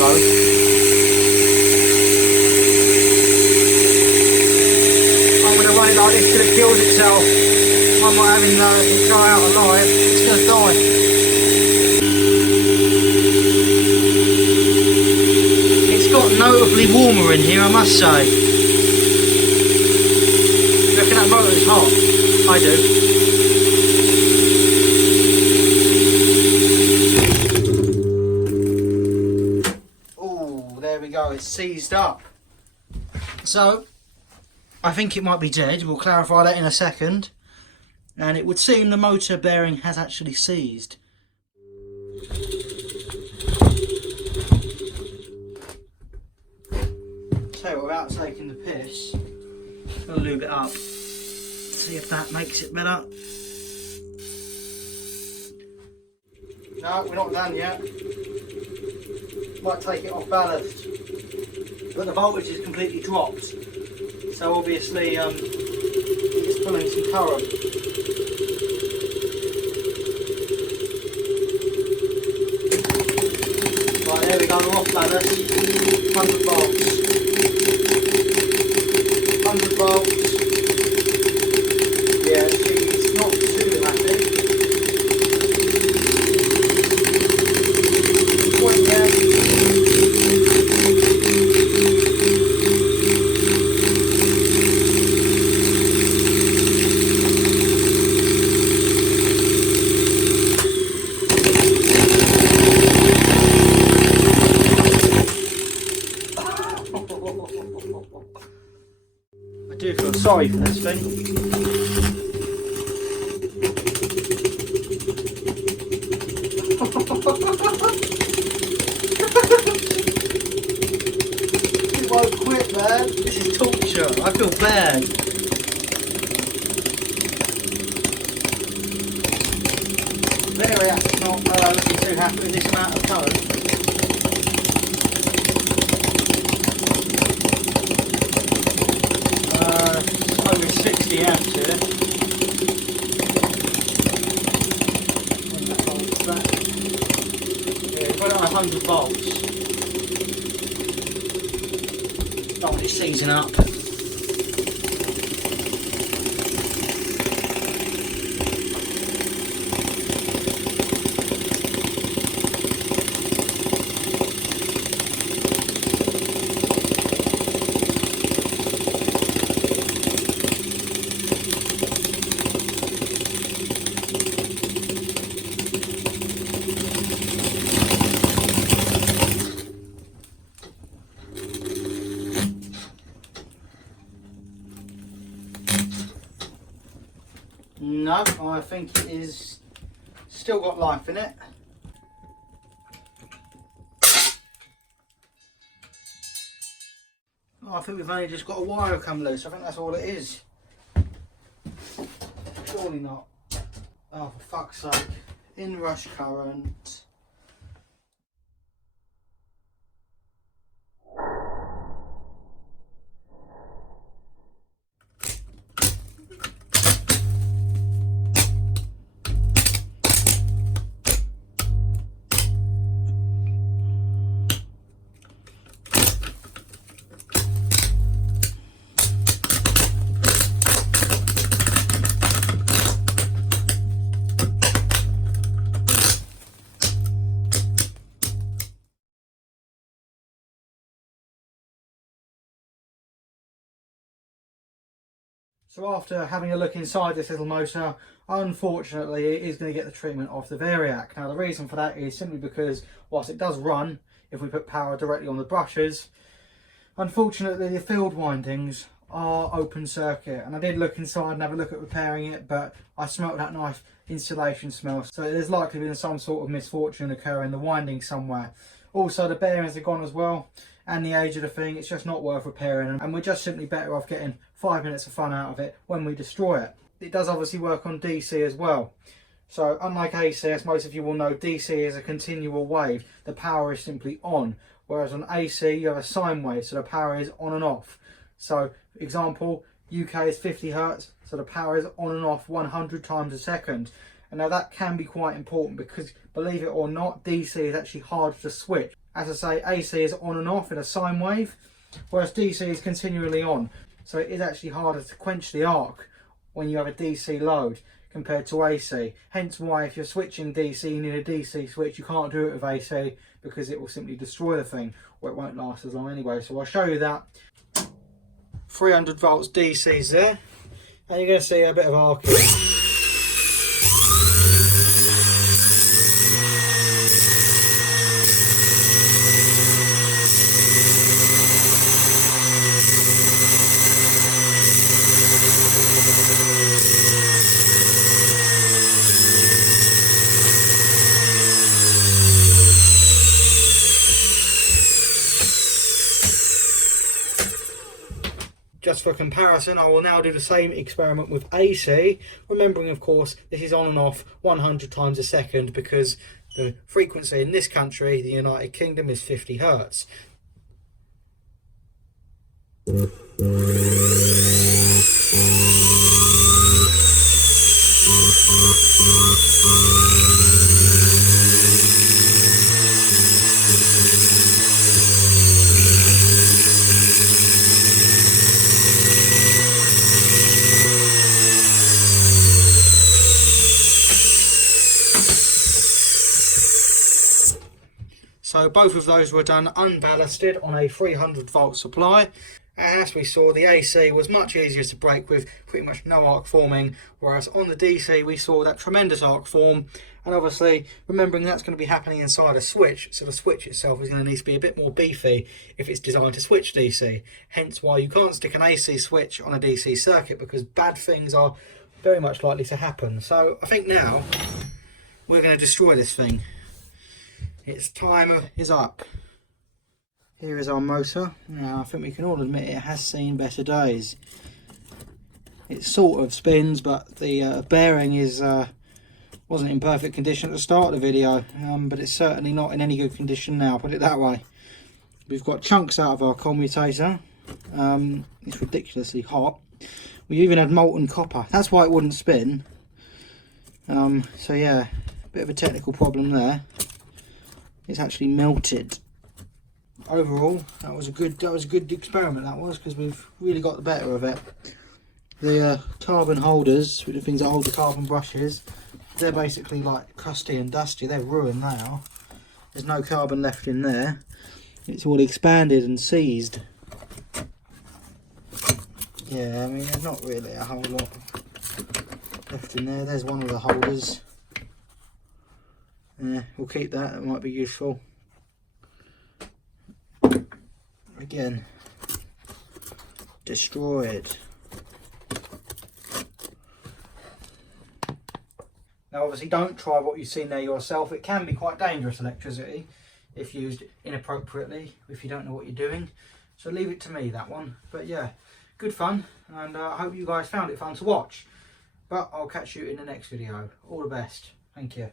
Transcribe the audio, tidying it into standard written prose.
go. I'm going to run it like this till it kills itself. I'm not having it go out alive, it's going to die. It's got notably warmer in here, I must say. You reckon that motor's hot? I do. Oh, there we go, it's seized up. So, I think it might be dead. We'll clarify that in a second. And it would seem the motor bearing has actually seized. So without taking the piss, I'm going to lube it up. See if that makes it better. No, we're not done yet. Might take it off ballast. But the voltage is completely dropped. So obviously it's pulling some current. Right, there we go, we're off ballast. 100 volts. 100 volts. Yeah, she's not too happy. Point there. I do feel sorry for this thing. It won't quit, man. This is torture. I feel bad. Variac's not looking too happy with this amount of current. Over 60 amps here. Yeah, put it on 100 volts. Don't want it seizing up. No, I think it is still got life in it. Oh, I think we've only just got a wire come loose. I think that's all it is. Surely not. Oh, for fuck's sake. Inrush current. So after having a look inside this little motor, unfortunately it is going to get the treatment of the variac. Now the reason for that is simply because whilst it does run, if we put power directly on the brushes, unfortunately the field windings are open circuit. And I did look inside and have a look at repairing it, but I smelt that nice insulation smell. So there's likely been some sort of misfortune occur in the winding somewhere. Also the bearings are gone as well, and the age of the thing, it's just not worth repairing, and we're just simply better off getting 5 minutes of fun out of it when we destroy it. It does obviously work on DC as well. So unlike AC, as most of you will know, DC is a continual wave. The power is simply on, whereas on AC you have a sine wave, so the power is on and off. So example, UK is 50 Hertz, so the power is on and off 100 times a second. And now that can be quite important because, believe it or not, DC is actually hard to switch. As I say, AC is on and off in a sine wave, whereas DC is continually on. So it is actually harder to quench the arc when you have a DC load compared to AC. Hence why if you're switching DC, you need a DC switch. You can't do it with AC because it will simply destroy the thing, or it won't last as long anyway. So I'll show you that. 300 volts DC's there, and you're going to see a bit of arcing. Just for comparison, I will now do the same experiment with AC, remembering of course this is on and off 100 times a second because the frequency in this country, the United Kingdom, is 50 Hertz. So both of those were done unballasted on a 300 volt supply. And as we saw, the AC was much easier to break with pretty much no arc forming, whereas on the DC we saw that tremendous arc form. And obviously remembering that's going to be happening inside a switch, so the switch itself is going to need to be a bit more beefy if it's designed to switch DC. Hence why you can't stick an AC switch on a DC circuit, because bad things are very much likely to happen. So I think now we're going to destroy this thing. Its time is up. Here is our motor. Now I think we can all admit it has seen better days. It sort of spins, but the bearing is wasn't in perfect condition at the start of the video, but it's certainly not in any good condition now, put it that way. We've got chunks out of our commutator. It's ridiculously hot. We even had molten copper. That's why it wouldn't spin. So yeah, a bit of a technical problem there. It's actually melted. Overall, that was a good experiment, that was, because we've really got the better of it. The carbon holders, with the things that hold the carbon brushes, they're basically like crusty and dusty. They're ruined now. There's no carbon left in there. It's all expanded and seized. Yeah, I mean, there's not really a whole lot left in there. There's one of the holders. Yeah, we'll keep that. That might be useful. Again, destroyed. Now obviously don't try what you've seen there yourself. It can be quite dangerous electricity if used inappropriately, if you don't know what you're doing. So leave it to me, that one. But yeah, good fun, and I hope you guys found it fun to watch. But I'll catch you in the next video. All the best. Thank you.